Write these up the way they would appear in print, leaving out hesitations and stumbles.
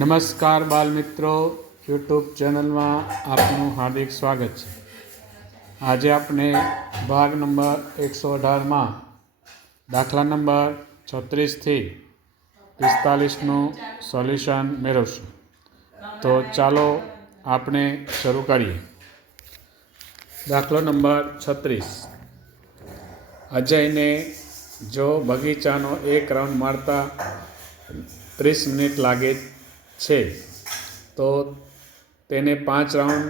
નમસ્કાર બાલ મિત્રો, યુટ્યુબ ચેનલમાં આપનું હાર્દિક સ્વાગત છે। આજે આપણે ભાગ નંબર 118માં દાખલા નંબર 36થી 45નું સોલ્યુશન મેળવશું। તો ચાલો આપણે શરૂ કરીએ। દાખલો નંબર 36। અજયને જો બગીચાનો એક રાઉન્ડ મારતા 30 મિનિટ લાગે છે તો તેને 5 રાઉન્ડ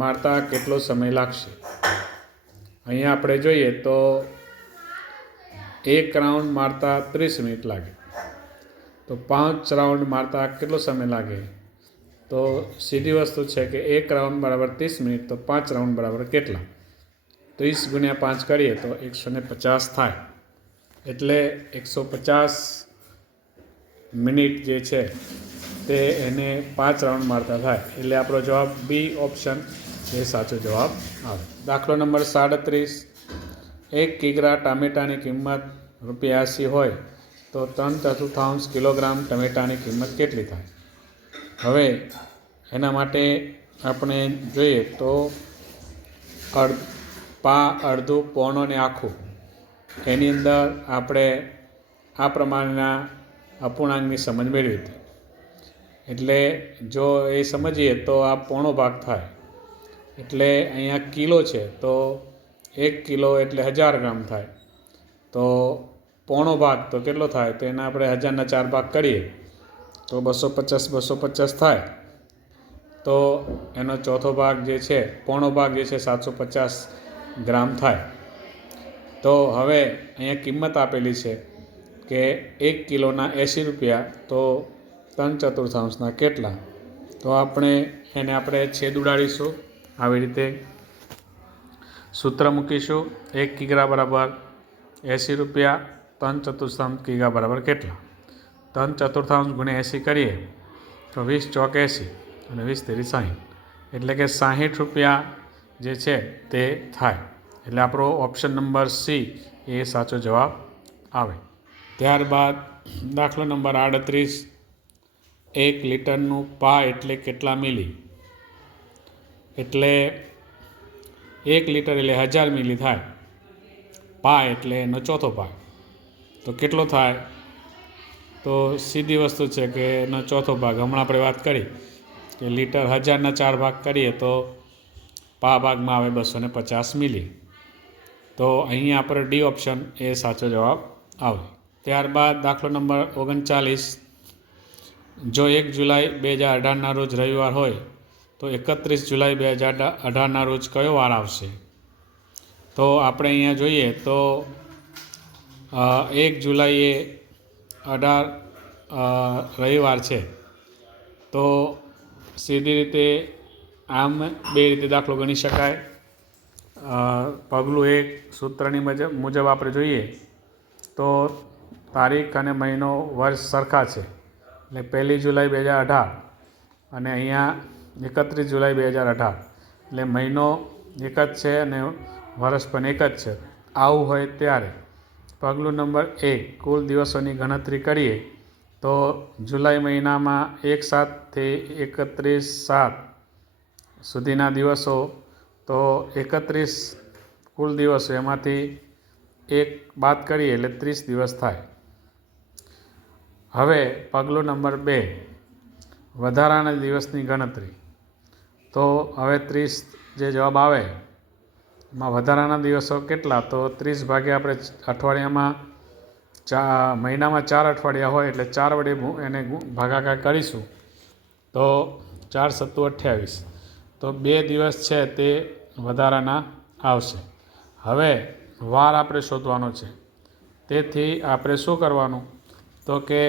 મારતા કેટલો સમય લાગશે? અહીંયા આપણે જોઈએ તો એક રાઉન્ડ મારતા 30 મિનિટ લાગે, તો 5 રાઉન્ડ મારતા કેટલો સમય લાગે? તો સીધી વસ્તુ છે કે એક રાઉન્ડ બરાબર 30 મિનિટ, તો 5 રાઉન્ડ બરાબર કેટલા? 30 ગુણ્યા 5 કરીએ તો 150 થાય, એટલે 150 મિનિટ જે છે તે એને 5 રાઉન્ડ મારતા થાય, એટલે આપણો જવાબ બી ઓપ્શન એ સાચો જવાબ આવે। દાખલો નંબર 37। 1 કિગ્રા ટામેટાની કિંમત ₹80 હોય તો 3/4 કિલોગ્રામ ટમેટાની કિંમત કેટલી થાય? હવે એના માટે આપણે જોઈએ તો અડધું, પોણો ને આખું, એની અંદર આપણે આ પ્રમાણેના અપૂર્ણાંકની સમજ મેળવી હતી। એટલે જો એ સમજીએ તો આ પોણો ભાગ થાય, એટલે અહીંયા કિલો છે તો 1 કિલો એટલે 1000 ગ્રામ થાય, તો પોણો ભાગ તો કેટલો થાય? તો એના આપણે 1000ના 4 ભાગ કરીએ તો 250 થાય, તો એનો ચોથો ભાગ જે છે, પોણો ભાગ જે છે 750 ગ્રામ થાય। તો હવે અહીંયા કિંમત આપેલી છે કે 1 કિલોના 80 રૂપિયા, તો 3/4 કેટલા? તો એને આપણે છેદ ઉડાડીશું, આવી રીતે સૂત્ર મૂકીશું। 1 કિગ્રા બરાબર 80 રૂપિયા, 3/4 કિગ્રા બરાબર કેટલા? 3/4 ગુણ્યા 80 કરીએ તો 20 ચોક 80 અને 20 તેરી 60, એટલે કે 60 રૂપિયા જે છે તે થાય, એટલે આપણો ઓપ્શન નંબર સી એ સાચો જવાબ આવે। ત્યારબાદ દાખલો નંબર 38। 1 લીટરનું પા એટલે કેટલા મિલી? એટલે 1 લીટર એટલે 1000 મિલી થાય, પા એટલે એનો ચોથો ભાગ, તો કેટલો થાય? તો સીધી વસ્તુ છે કે એનો ચોથો ભાગ, હમણાં આપણે વાત કરી કે લીટર 1000ના 4 ભાગ કરીએ તો પા ભાગમાં આવે 250 મિલી, તો અહીંયા આપણે ડી ઓપ્શન એ સાચો જવાબ આવે। ત્યારબાદ દાખલો નંબર 39। જો 1 જુલાઈ 2018ના રોજ રવિવાર હોય તો 31 જુલાઈ 2018ના રોજ કયો વાર આવશે? તો આપણે અહીંયા જોઈએ તો 1 જુલાઈએ 18 રવિવાર છે, તો સીધી રીતે આમ બે રીતે દાખલો ગણી શકાય। પગલું 1 સૂત્રની મુજબ આપણે જોઈએ તો તારીખ અને મહિનો વર્ષ સરખા છે, એટલે 1 જુલાઈ 2018 અને અહીંયા 31 જુલાઈ 2018, એટલે મહિનો એક જ છે અને વર્ષ પણ એક જ છે। આવું હોય ત્યારે પગલું નંબર 1 કુલ દિવસોની ગણતરી કરીએ તો જુલાઈ મહિનામાં 1/7થી 31/7 સુધીના દિવસો, તો 31 કુલ દિવસો એમાંથી 1 બાદ કરીએ એટલે 30 દિવસ થાય। હવે પગલું નંબર 2 વધારાના દિવસની ગણતરી, તો હવે 30 જે જવાબ આવે એમાં વધારાના દિવસો કેટલા? તો 30 ભાગે આપણે અઠવાડિયામાં મહિનામાં 4 અઠવાડિયા હોય એટલે 4 વડે એને ભાગાકાર કરીશું તો 4 × 7 = 28, તો 2 દિવસ છે તે વધારાના આવશે। હવે વાર આપણે શોધવાનો છે, તેથી આપણે શું કરવાનું? તો કે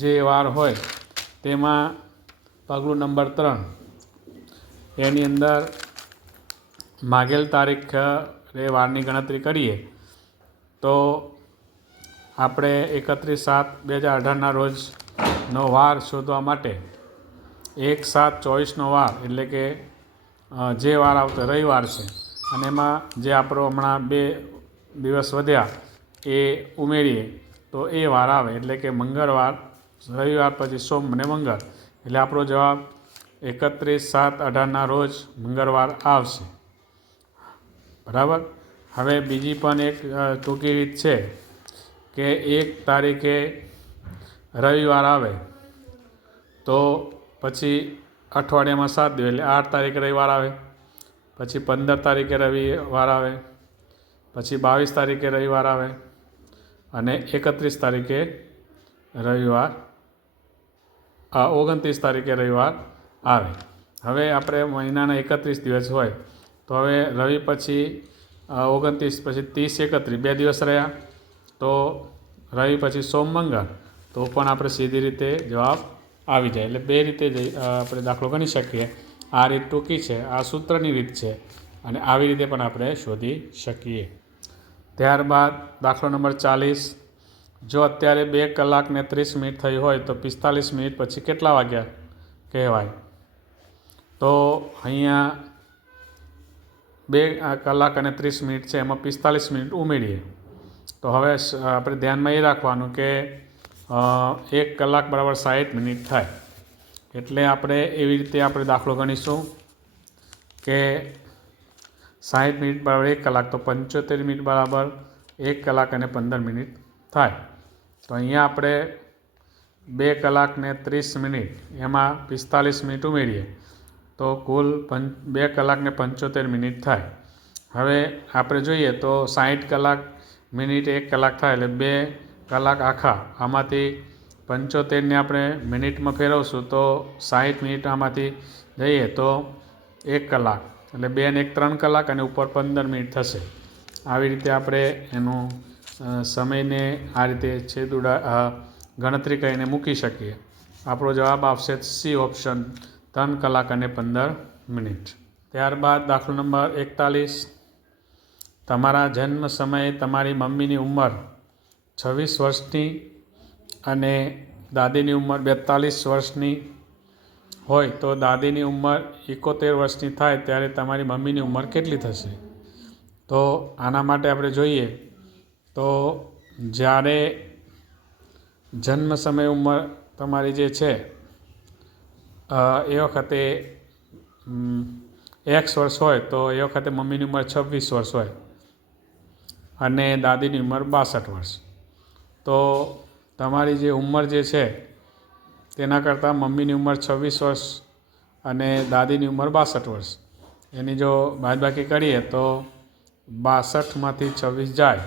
જે વાર હોય તેમાં પગલું નંબર 3 એની અંદર માગેલ તારીખ એ વારની ગણતરી કરીએ તો આપણે 31/7/2018ના રોજનો વાર શોધવા માટે 1/7/24નો વાર, એટલે કે જે વાર આવતો રવિવાર છે, અને એમાં જે આપણો હમણાં 2 દિવસ વધ્યા એ ઉમેરીએ તો એ વાર આવે, એટલે કે મંગળવાર, રવિવાર પછી સોમ અને મંગળ, એટલે આપણો જવાબ 31/7/18 રોજ મંગળવાર આવશે. બરાબર. હવે બીજી પણ એક ટૂંકી રીત છે કે 1 તારીખે રવિવાર આવે તો પછી અઠવાડિયામાં 7 દિવસ એટલે 8 તારીખે રવિવાર આવે, પછી 15 તારીખે રવિવાર આવે, પછી 22 તારીખે રવિવાર આવે અને 31 તારીખે રવિવાર 29 તારીખે રવિવાર આવે. હવે આપણે મહિનાના 31 દિવસ હોય તો હવે રવિ પછી 29 પછી 30 31 2 દિવસ રહ્યા, તો રવિ પછી સોમ મંગળ, તો પણ આપણે સીધી રીતે જવાબ આવી જાય. એટલે બે રીતે આપણે દાખલો ગણી શકીએ. આ રીત ટૂંકી છે, આ સૂત્રની રીત છે અને આવી રીતે પણ આપણે શોધી શકીએ. ત્યારબાદ દાખલો નંબર 40. જો અત્યારે 2 કલાક ને 30 મિનિટ થઈ હોય તો 45 મિનિટ પછી કેટલા વાગ્યા કહેવાય? તો અહીંયા 2 કલાક અને 30 મિનિટ છે, એમાં 45 મિનિટ ઉમેરીએ તો હવે આપણે ધ્યાનમાં એ રાખવાનું કે 1 કલાક બરાબર 60 મિનિટ થાય. એટલે આપણે એવી રીતે આપણે દાખલો ગણીશું કે 60 મિનિટ બરાબર 1 કલાક, તો 75 મિનિટ બરાબર 1 કલાક અને 15 મિનિટ થાય. તો અહીંયા આપણે 2 કલાક ને 30 મિનિટ એમાં 45 મિનિટ ઉમેરીએ તો કુલ 2 કલાક ને 75 મિનિટ થાય. હવે આપણે જોઈએ તો 60 કલાક મિનિટ 1 કલાક થાય એટલે 2 કલાક આખા, આમાંથી 75ને આપણે મિનિટમાં ફેરવશું તો 60 મિનિટ આમાંથી જઈએ તો 1 કલાક, એટલે 2 ને 1 3 કલાક અને ઉપર 15 મિનિટ થશે. આવી રીતે આપણે એનું સમયને આ રીતે ગણતરી કરીને મૂકી શકીએ. આપણો જવાબ આવશે સી ઓપ્શન, 3 કલાક અને 15 મિનિટ. ત્યારબાદ દાખલો નંબર 41. તમારા જન્મ સમયે તમારી મમ્મીની ઉંમર 26 વર્ષની અને દાદીની ઉંમર 42 વર્ષની હોય તો દાદીની ઉંમર 71 વર્ષની થાય ત્યારે તમારી મમ્મીની ઉંમર કેટલી થશે? તો આના માટે આપણે જોઈએ તો જ્યારે જન્મ સમય ઉંમર તમારી જે છે એ વખતે X વર્ષ હોય તો એ વખતે મમ્મીની ઉંમર 26 વર્ષ હોય અને દાદીની ઉંમર 62 વર્ષ. તો તમારી જે ઉંમર જે છે તેના કરતાં મમ્મીની ઉંમર 26 વર્ષ અને દાદીની ઉંમર 62 વર્ષ, એની જો બાદબાકી કરીએ તો 62માંથી 26 જાય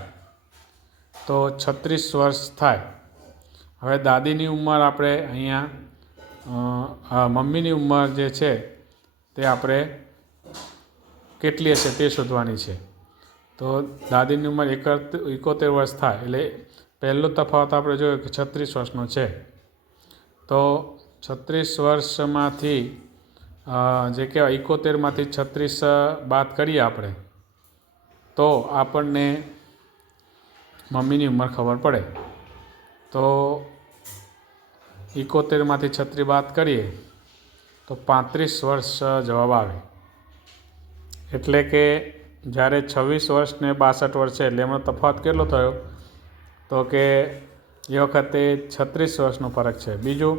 તો 36 વર્ષ થાય. હવે દાદીની ઉંમર આપણે અહીંયા મમ્મીની ઉંમર જે છે તે આપણે કેટલી હશે તે શોધવાની છે. તો દાદીની ઉંમર 71 વર્ષ થાય એટલે પહેલો તફાવત આપણે જોયો કે 36 વર્ષનો છે. તો 36 વર્ષમાંથી જે કહેવાય 71માંથી 36 બાદ કરીએ આપણે તો આપણને મમ્મીની ઉંમર ખબર પડે. તો 71માંથી 36 બાદ કરીએ તો 35 વર્ષ જવાબ આવે. એટલે કે જ્યારે 26 વર્ષ ને 62 વર્ષ છે એટલે એમનો તફાવત કેટલો થયો? તો કે એ વખતે 36 વર્ષનો ફરક છે. બીજું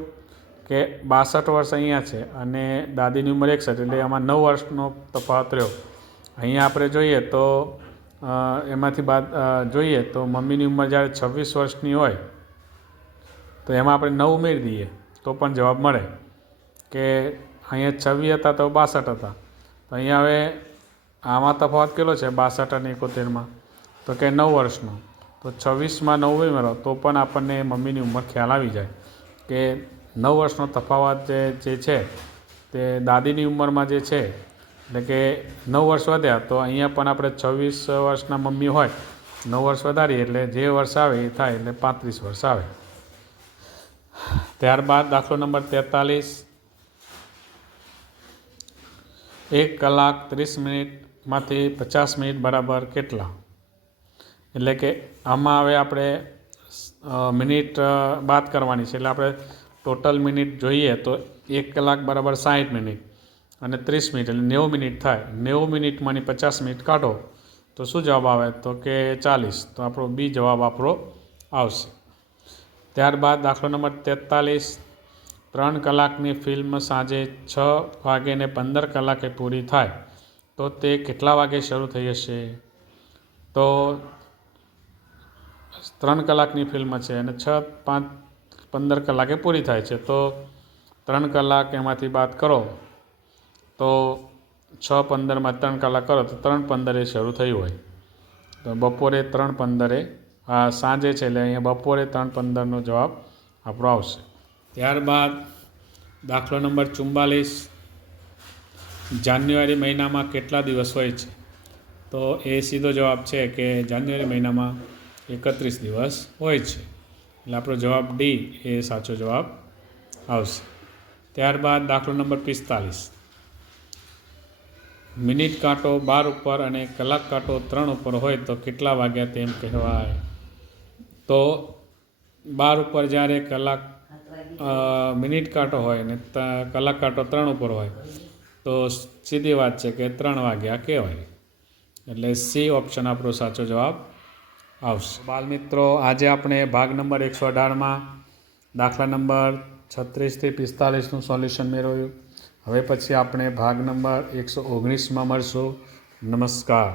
કે 62 વર્ષ અહીંયા છે અને દાદીની ઉંમર 61, એટલે એમાં 9 વર્ષનો તફાવત રહ્યો. અહીંયા આપણે જોઈએ તો એમાંથી બાદ જોઈએ તો મમ્મીની ઉંમર જ્યારે 26 વર્ષની હોય તો એમાં આપણે 9 ઉમેરી દઈએ તો પણ જવાબ મળે કે અહીંયા 26 હતા તો 62 હતા. તો અહીંયા હવે આમાં તફાવત કેટલો છે 62 અને 71માં? તો કે 9 વર્ષનો. તો 26માં 9 ઉમેરો તો પણ આપણને મમ્મીની ઉંમર ખ્યાલ આવી જાય કે 9 વર્ષનો તફાવત જે છે તે દાદીની ઉંમરમાં જે છે, એટલે કે 9 વર્ષ વધ્યા તો અહીંયા પણ આપણે 26 વર્ષના મમ્મી હોય 9 વર્ષ વધારીએ એટલે જે વર્ષ આવે એ થાય એટલે 35 વર્ષ આવે. ત્યારબાદ દાખલો નંબર 43. 1 કલાક 30 મિનિટમાંથી 50 મિનિટ બરાબર કેટલા? એટલે કે આમાં હવે આપણે મિનિટ બાદ કરવાની છે. એટલે આપણે ટોટલ મિનિટ જોઈએ તો 1 કલાક બરાબર 60 મિનિટ અને 30 મિનિટ એટલે 90 મિનિટ થાય. 90 મિનિટમાંની 50 મિનિટ કાઢો તો શું જવાબ આવે? તો કે 40. તો આપણો બી જવાબ આપણો આવશે. ત્યારબાદ દાખલો નંબર 43. 3 કલાકની ફિલ્મ સાંજે 6:15 પૂરી થાય તો તે કેટલા વાગે શરૂ થઈ હશે? તો 3 કલાકની ફિલ્મ છે અને 6:15 પૂરી થાય છે, તો 3 કલાક એમાંથી બાદ કરો તો 6:15 3 કલાક કરો તો 3:15 શરૂ થયું હોય, તો બપોરે 3:15 સાંજે છે એટલે અહીંયા બપોરે 3:15નો જવાબ આપણો આવશે. ત્યારબાદ દાખલો નંબર 44, જાન્યુઆરી મહિનામાં કેટલા દિવસ હોય છે? તો એ સીધો જવાબ છે કે જાન્યુઆરી મહિનામાં 31 દિવસ હોય છે, એટલે આપણો જવાબ ડી એ સાચો જવાબ આવશે. ત્યારબાદ દાખલો નંબર 45, મિનિટ કાંટો 12 ઉપર અને કલાક કાંટો 3 ઉપર હોય તો કેટલા વાગ્યા તેમ કહેવાય? તો 12 ઉપર જ્યારે મિનિટ કાંટો હોય ને કલાક કાંટો 3 ઉપર હોય તો સીધી વાત છે કે 3 વાગ્યા કહેવાય, એટલે સી ઓપ્શન આપણો સાચો જવાબ આવશે. બાળમિત્રો, આજે આપણે ભાગ નંબર 118માં દાખલા નંબર 36 થી 45નું સોલ્યુશન મેળવ્યું. હવે પછી આપણે ભાગ નંબર 119માં મળશું. નમસ્કાર.